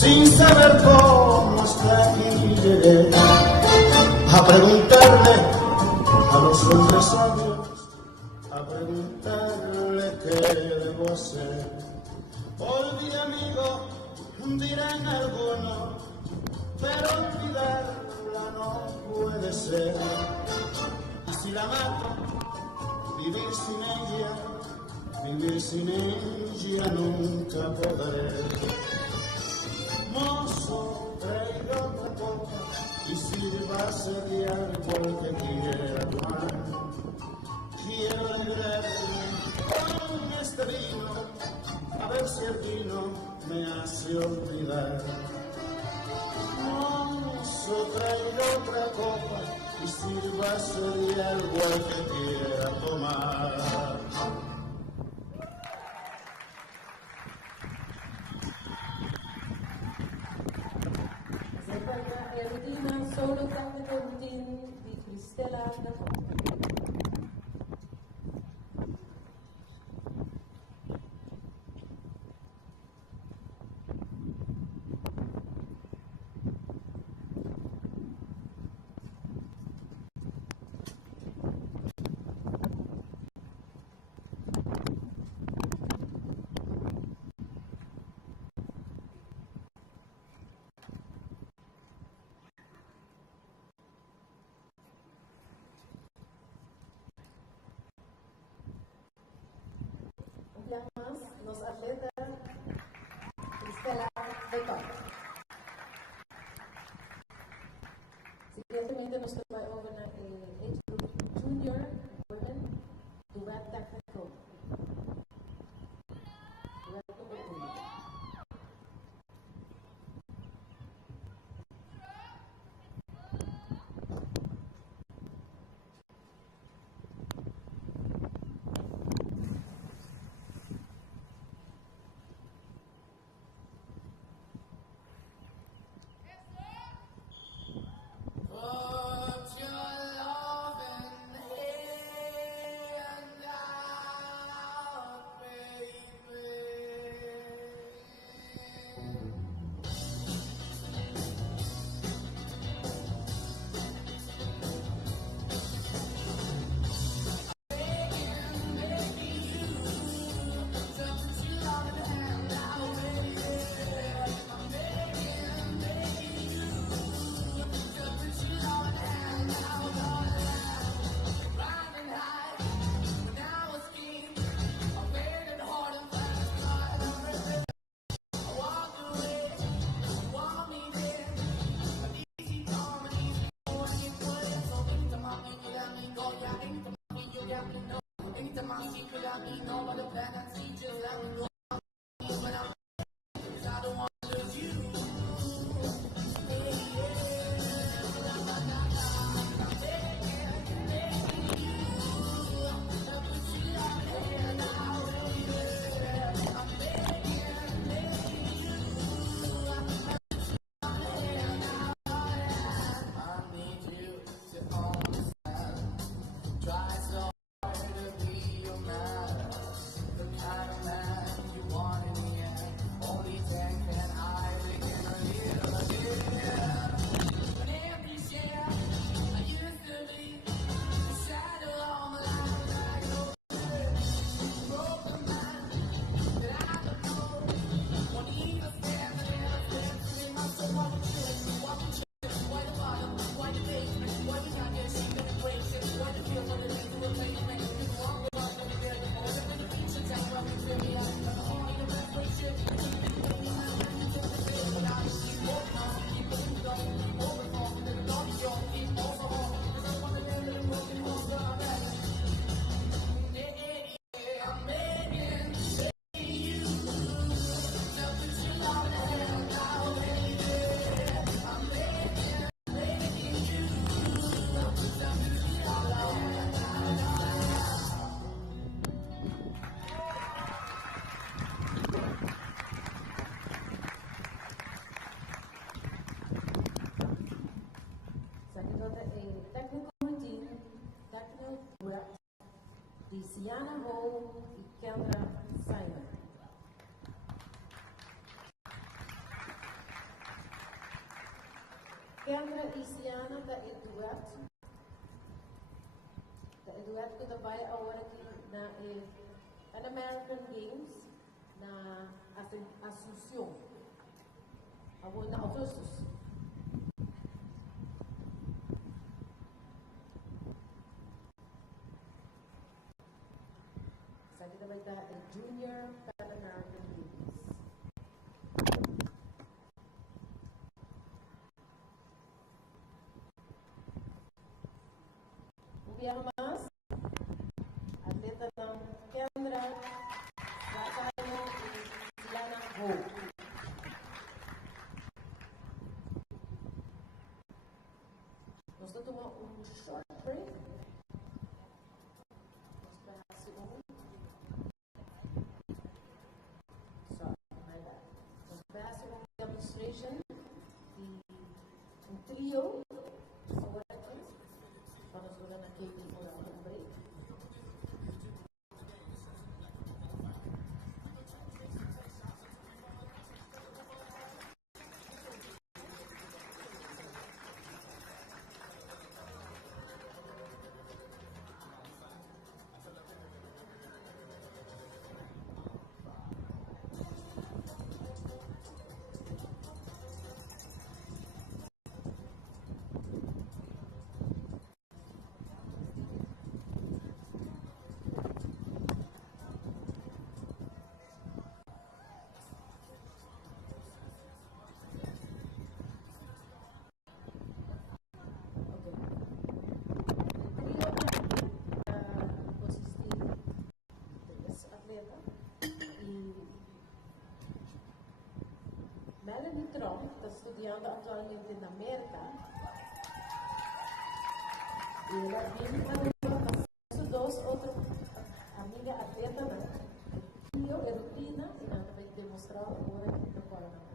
sin saber cómo hasta aquí llegué, a preguntarle a los hombres sabios, a preguntarle qué debo hacer. Hoy amigo, dirán algunos, pero olvidarla no puede ser. Y si la mato, vivir sin ella nunca podré. Mozo, traiga otra copa y sírvase de algo que quiera tomar. Quiero alegrarme con este vino, a ver si el vino me hace olvidar. Mozo, traiga otra copa y sírvase de algo que quiera tomar. Erudina solo technical routine di Cristela da más los atletas Cristela Bacon. Siguientemente nos toca over age group junior women duet technical. Duet number 1. Technical routine, technical duet di Sienna Hall y Kendra Simon. Kendra Isiana da duet. Da duet ko dabei ahora na Pan American Games na Asunción. Ako na Augustus. Sa kita ba Junior Pan American Games. Yang mas, atleta ng Kendra, Rakano, sila ng Ho. Gusto ito mo short break? Mas bahasi mo. Sorry, my bad. Mas bahasi mo demonstration, yung trio, sa wala panasulan ng KP mo na ang break. Melanie Trump está estudiando actualmente en América. Y ella viene con sus dos otras amigas atletas, Rio y Rutina, y han demostrado ahora que preparan.